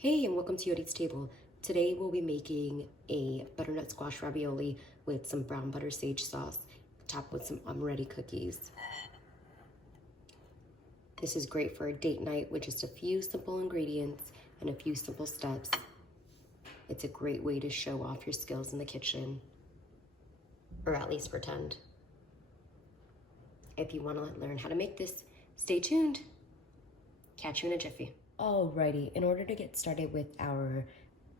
Hey, and welcome to Yodi's Table. Today we'll be making a butternut squash ravioli with some brown butter sage sauce, topped with some amaretti cookies. This is great for a date night with just a few simple ingredients and a few simple steps. It's a great way to show off your skills in the kitchen, or at least pretend. If you want to learn how to make this, stay tuned. Catch you in a jiffy. Alrighty, in order to get started with our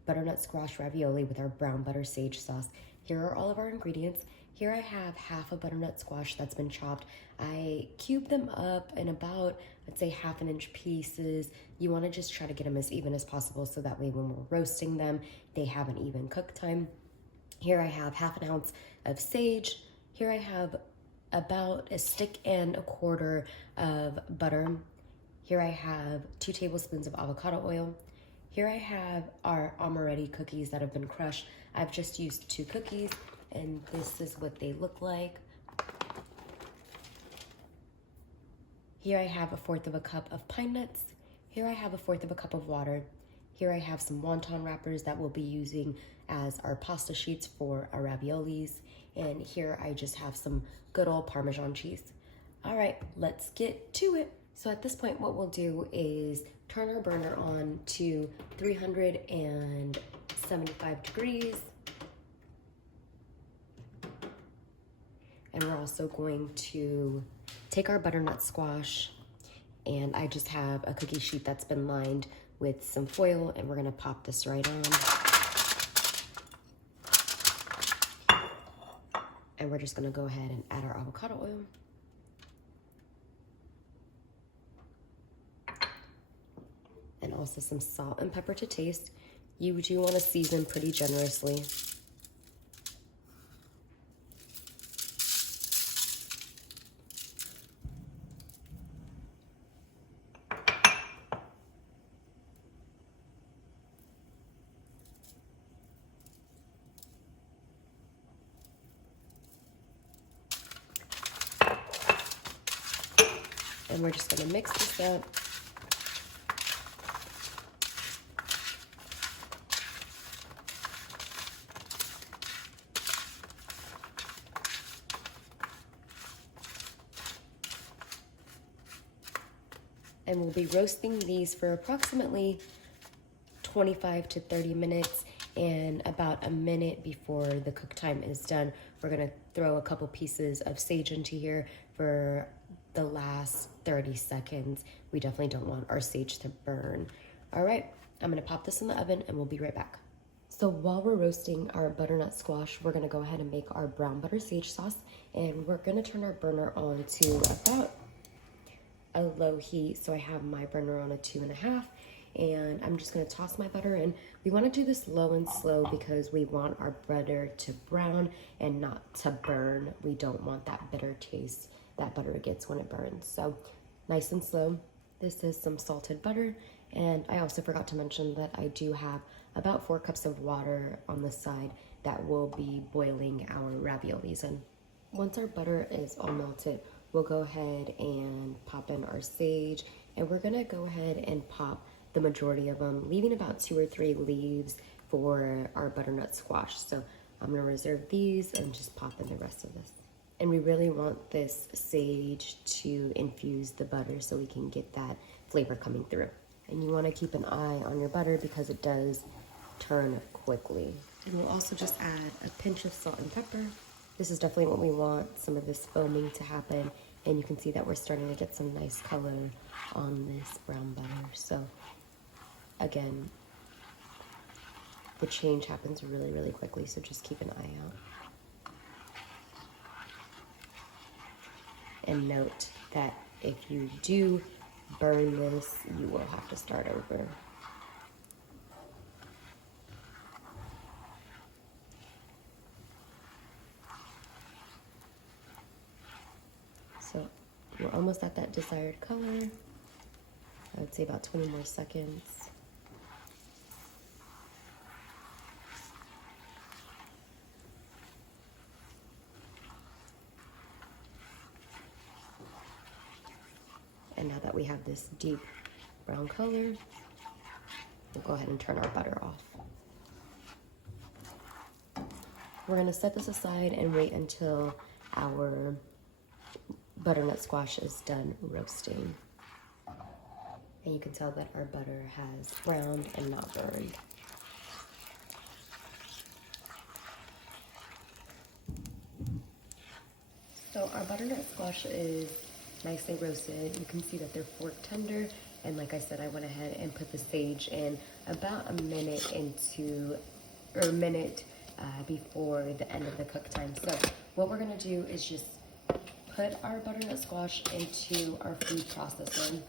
butternut squash ravioli with our brown butter sage sauce, here are all of our ingredients. Here I have half a butternut squash that's been chopped. I cubed them up in about, I'd say, 1/2 inch pieces. You want to just try to get them as even as possible so that way when we're roasting them, they have an even cook time. Here I have 1/2 ounce of sage. Here I have about 1.25 sticks of butter. Here I have 2 tablespoons of avocado oil. Here I have our amaretti cookies that have been crushed. I've just used 2 cookies, and this is what they look like. Here I have 1/4 cup of pine nuts. Here I have 1/4 cup of water. Here I have some wonton wrappers that we'll be using as our pasta sheets for our raviolis. And here I just have some good old Parmesan cheese. All right, let's get to it. So at this point, what we'll do is turn our burner on to 375 degrees. And we're also going to take our butternut squash, and I just have a cookie sheet that's been lined with some foil, and we're gonna pop this right on. And we're just gonna go ahead and add our avocado oil. And also some salt and pepper to taste. You do want to season pretty generously. And we're just going to mix this up. And we'll be roasting these for approximately 25 to 30 minutes. And about a minute before the cook time is done, we're gonna throw a couple pieces of sage into here for the last 30 seconds. We definitely don't want our sage to burn. All right, I'm gonna pop this in the oven and we'll be right back. So while we're roasting our butternut squash, we're gonna go ahead and make our brown butter sage sauce. And we're gonna turn our burner on to about a low heat. So I have my burner on a 2.5, and I'm just gonna toss my butter in. We wanna do this low and slow because we want our butter to brown and not to burn. We don't want that bitter taste that butter gets when it burns. So nice and slow. This is some salted butter, and I also forgot to mention that I do have about 4 cups of water on the side that will be boiling our raviolis in. Once our butter is all melted, we'll go ahead and pop in our sage, and we're gonna go ahead and pop the majority of them, leaving about 2 or 3 leaves for our butternut squash. So I'm gonna reserve these and just pop in the rest of this. And we really want this sage to infuse the butter so we can get that flavor coming through. And you wanna keep an eye on your butter because it does turn quickly. And we'll also just add a pinch of salt and pepper. This is definitely what we want, some of this foaming to happen. And you can see that we're starting to get some nice color on this brown butter. So again, the change happens really, really quickly. So just keep an eye out. And note that if you do burn this, you will have to start over. So we're almost at that desired color. I would say about 20 more seconds. And now that we have this deep brown color, We'll go ahead and turn our butter off. We're gonna set this aside and wait until our butternut squash is done roasting. And you can tell that our butter has browned and not burned. So our butternut squash is nicely roasted. You can see that they're fork tender. And like I said, I went ahead and put the sage in about a minute before the end of the cook time. So what we're gonna do is just put our butternut squash into our food processor.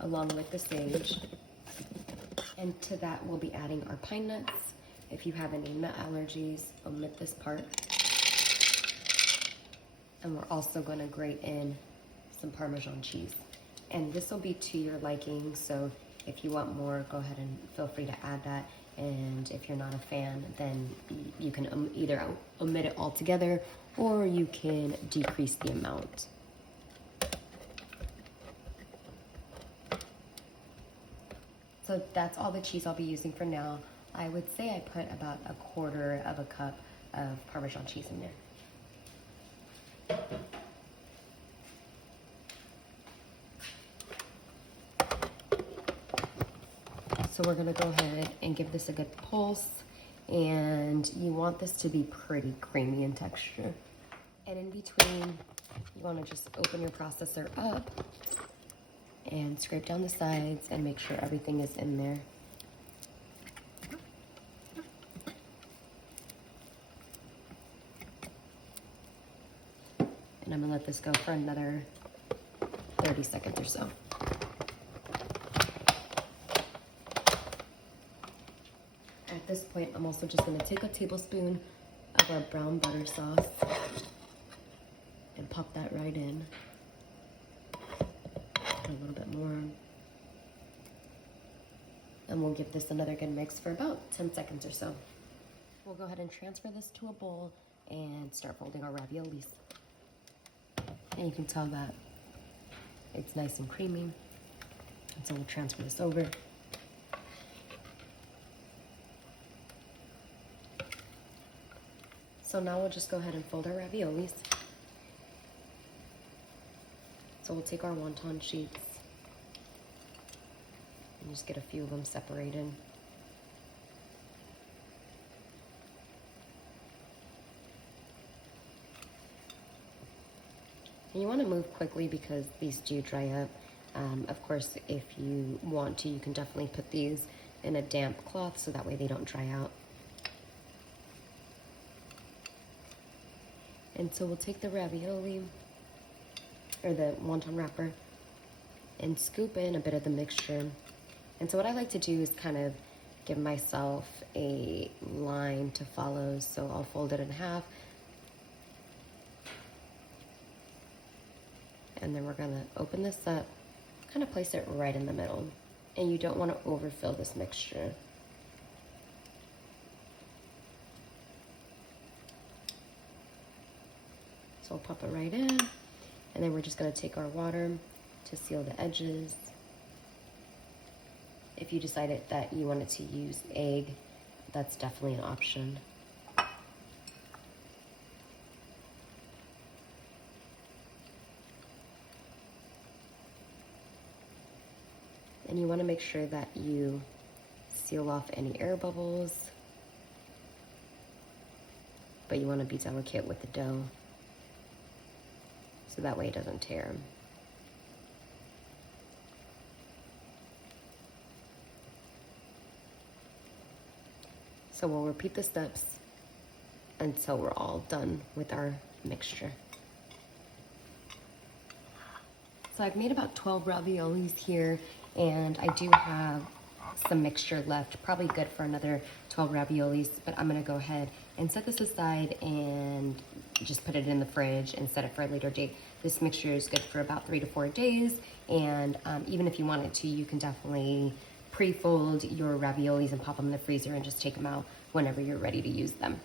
Along with the sage. And to that, we'll be adding our pine nuts. If you have any nut allergies, omit this part. And we're also gonna grate in some Parmesan cheese. And this will be to your liking, so if you want more, go ahead and feel free to add that. And if you're not a fan, then you can either omit it altogether or you can decrease the amount. So that's all the cheese I'll be using for now. I would say I put about 1/4 of a cup of Parmesan cheese in there. So we're gonna go ahead and give this a good pulse, and you want this to be pretty creamy in texture. And in between, you wanna just open your processor up and scrape down the sides and make sure everything is in there. And I'm gonna let this go for another 30 seconds or so. At this point, I'm also just gonna take a tablespoon of our brown butter sauce and pop that right in. A little bit more. And we'll give this another good mix for about 10 seconds or so. We'll go ahead and transfer this to a bowl and start folding our raviolis. And you can tell that it's nice and creamy. And so we'll transfer this over. So now we'll just go ahead and fold our raviolis. So we'll take our wonton sheets and just get a few of them separated. And you want to move quickly because these do dry up. Of course, if you want to, you can definitely put these in a damp cloth so that way they don't dry out. And so we'll take the ravioli, or the wonton wrapper, and scoop in a bit of the mixture. And so what I like to do is kind of give myself a line to follow. So I'll fold it in half. And then we're gonna open this up, kind of place it right in the middle. And you don't want to overfill this mixture. So we'll pop it right in. And then we're just gonna take our water to seal the edges. If you decided that you wanted to use egg, that's definitely an option. And you wanna make sure that you seal off any air bubbles, but you wanna be delicate with the dough, so that way it doesn't tear. So we'll repeat the steps until we're all done with our mixture. So I've made about 12 raviolis here, and I do have some mixture left, probably good for another 12 raviolis, but I'm gonna go ahead and set this aside and just put it in the fridge and set it for a later date. This mixture is good for about 3 to 4 days, and even if you wanted to, you can definitely pre-fold your raviolis and pop them in the freezer and just take them out whenever you're ready to use them.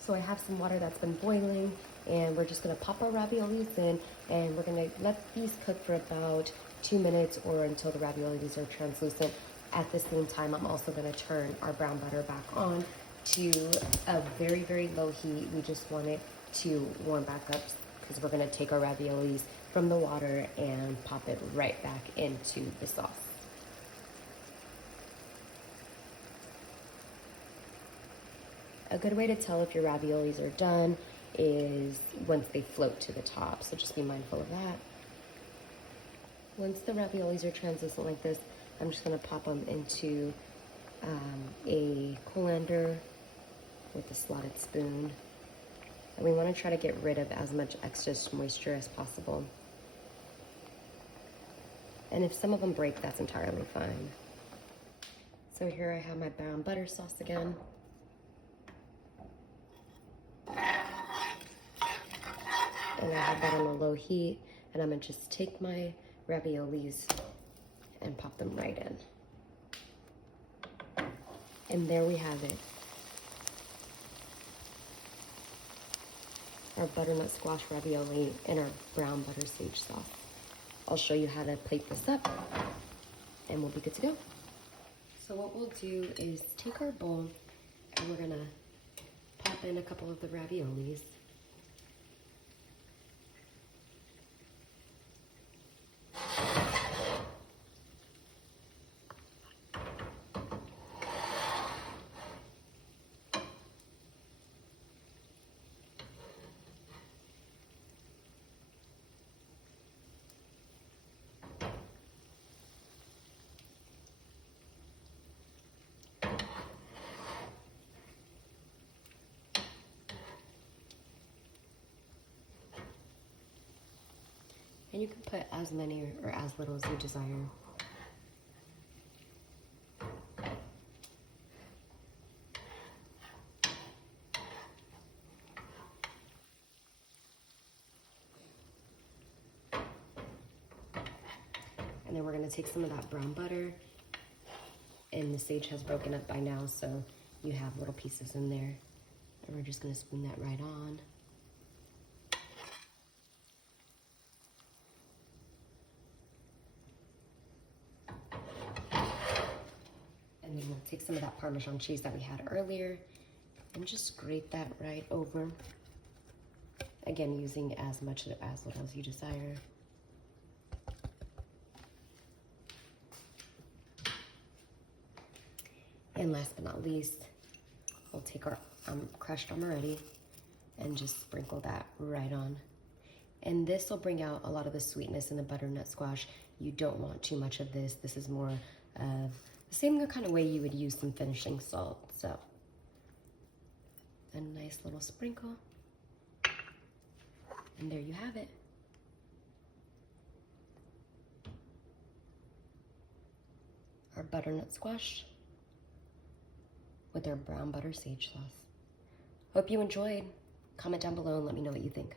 So I have some water that's been boiling, and we're just gonna pop our raviolis in, and we're gonna let these cook for about 2 minutes or until the raviolis are translucent. At the same time, I'm also gonna turn our brown butter back on to a very, very low heat. We just want it to warm back up because we're gonna take our raviolis from the water and pop it right back into the sauce. A good way to tell if your raviolis are done is once they float to the top, so just be mindful of that. Once the raviolis are translucent like this, I'm just gonna pop them into a colander with a slotted spoon. And we wanna try to get rid of as much excess moisture as possible. And if some of them break, that's entirely fine. So here I have my brown butter sauce again. And I have that on a low heat, and I'm gonna just take my raviolis and pop them right in. And there we have it. Our butternut squash ravioli and our brown butter sage sauce. I'll show you how to plate this up, and we'll be good to go. So what we'll do is take our bowl, and we're gonna pop in a couple of the raviolis. And you can put as many or as little as you desire. And then we're gonna take some of that brown butter, and the sage has broken up by now, so you have little pieces in there. And we're just gonna spoon that right on. And then we'll take some of that Parmesan cheese that we had earlier and just grate that right over. Again, using as much or as little as you desire. And last but not least, we'll take our crushed amaretti and just sprinkle that right on. And this will bring out a lot of the sweetness in the butternut squash. You don't want too much of this. This is more of the same kind of way you would use some finishing salt. So a nice little sprinkle. And there you have it. Our butternut squash with our brown butter sage sauce. Hope you enjoyed. Comment down below and let me know what you think.